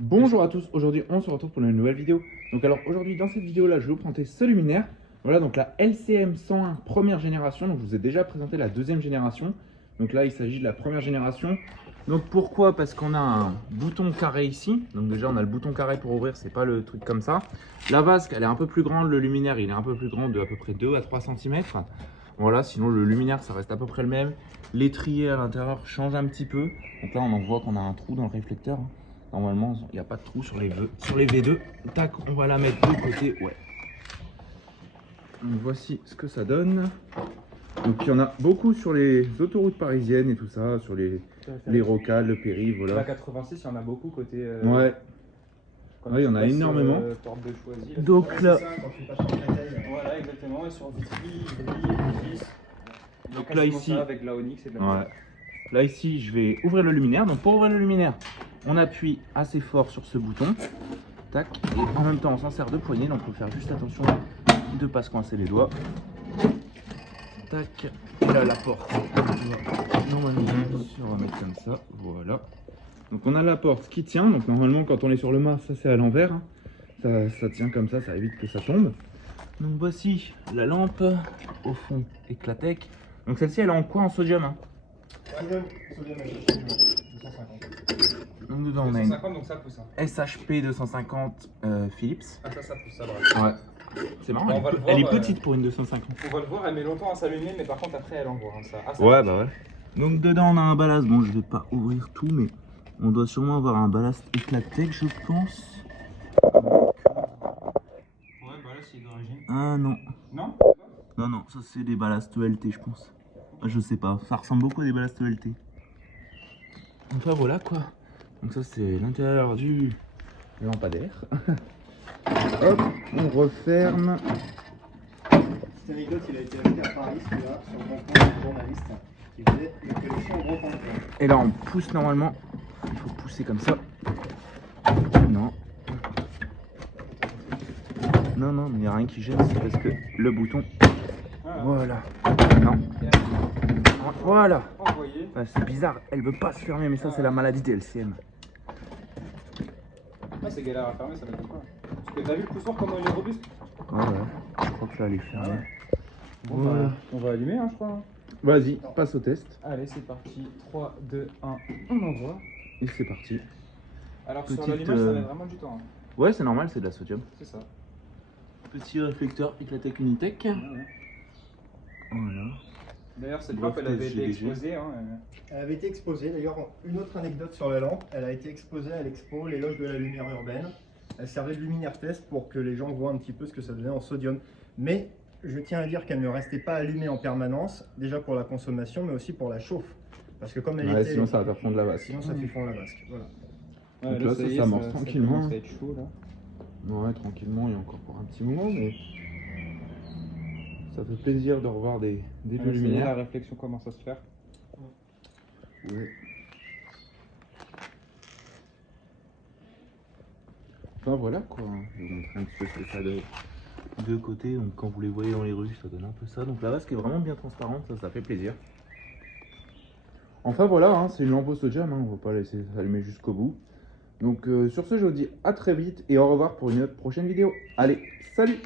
Bonjour à tous, aujourd'hui on se retrouve pour une nouvelle vidéo. Donc alors aujourd'hui dans cette vidéo là je vais vous présenter ce luminaire. Voilà donc la LCM 101 première génération, donc je vous ai déjà présenté la deuxième génération. Donc là il s'agit de la première génération. Donc pourquoi? Parce qu'on a un bouton carré ici. Donc déjà on a le bouton carré pour ouvrir, c'est pas le truc comme ça. La vasque elle est un peu plus grande, le luminaire il est un peu plus grand de à peu près 2 à 3 cm. Voilà, sinon le luminaire ça reste à peu près le même. L'étrier à l'intérieur change un petit peu. Donc là on en voit qu'on a un trou dans le réflecteur. Normalement, il n'y a pas de trou sur les V2. Tac, on va la mettre de côté. Ouais. Donc voici ce que ça donne. Donc il y en a beaucoup sur les autoroutes parisiennes et tout ça, sur les rocales, le périph', voilà. La 86, il y en a beaucoup côté. Ouais. Ouais, il y en a énormément. Porte de Choisy, Donc là. Voilà, exactement. Et sur Vitry, Donc là ici. Avec de la Onyx et de la. Ouais. Là ici, je vais ouvrir le luminaire. Donc pour ouvrir le luminaire, on appuie assez fort sur ce bouton. Tac. Et en même temps, on s'en sert de poignée. Donc il faut faire juste attention de ne pas se coincer les doigts. Tac. Et là, la porte. Normalement, on va mettre comme ça. Voilà. Donc on a la porte qui tient. Donc normalement, quand on est sur le mât, ça c'est à l'envers. Ça tient comme ça évite que ça tombe. Donc voici la lampe. Au fond, Éclatec. Donc celle-ci, elle est en quoi? En sodium, hein? Donc dedans on a une 250, donc ça pousse. SHP 250 Philips. Ah, ça pousse, ça va. Ouais. C'est marrant, Bon, elle est petite pour une 250. On va le voir, elle met longtemps à s'allumer, mais par contre après elle envoie. Ça. Ah, ça Ouais, bah ouais. Donc dedans on a un ballast. Bon, je vais pas ouvrir tout, mais on doit sûrement avoir un ballast Éclatec, je pense. Ouais, ballast c'est d'origine. Ah non. Non? Non, ça c'est des ballasts ELT, je pense. Je sais pas, ça ressemble beaucoup à des ballasts ELT. Enfin voilà quoi. Donc ça c'est l'intérieur du lampadaire. Hop, on referme. Cette anecdote, il a été acheté à Paris, celui-là, sur le bon coin d'un journaliste qui faisait une collection gros compte. Et là on pousse normalement. Il faut pousser comme ça. Non. Non, mais il n'y a rien qui gêne, c'est parce que le bouton. Voilà. Non. Voilà. C'est bizarre, elle veut pas se fermer, mais ça c'est la maladie des LCM. Ah, c'est galère à fermer, ça m'étonne pas. Parce que t'as vu le poussoir comment il est robuste? Ouais. Je crois que là elle est fermée. Bon, bah, on va allumer, hein, je crois. Vas-y, passe au test. Allez, c'est parti. 3, 2, 1, on envoie. Et c'est parti. Alors Petite, sur l'allumage, ça met vraiment du temps. Hein. Ouais, c'est normal, c'est de la sodium. C'est ça. Petit réflecteur Éclatec Unitec. Voilà. D'ailleurs, cette lampe, elle avait été exposée. Hein, Elle avait été exposée, d'ailleurs, une autre anecdote sur la lampe, elle a été exposée à l'expo, l'éloge de la lumière urbaine. Elle servait de luminaire test pour que les gens voient un petit peu ce que ça donnait en sodium. Mais je tiens à dire qu'elle ne restait pas allumée en permanence, déjà pour la consommation, mais aussi pour la chauffe. Parce que comme elle était... Sinon ça va faire fondre la vasque. Sinon ça fait fondre la vasque, voilà. Donc là, ça s'amorce tranquillement. Ça va être chaud, là. Ouais, tranquillement, il y a encore pour un petit moment, mais ça fait plaisir de revoir des deux luminaires. La réflexion commence à se faire. Ouais. Enfin voilà quoi, je vais vous montrer un petit peu ce que ça donne de côté. Donc quand vous les voyez dans les rues, ça donne un peu ça. Donc la vasque est vraiment bien transparente, ça fait plaisir. Enfin voilà, hein, c'est une lampe au sodium, hein, on va pas laisser s'allumer jusqu'au bout. Donc sur ce, je vous dis à très vite et au revoir pour une prochaine vidéo. Allez, salut!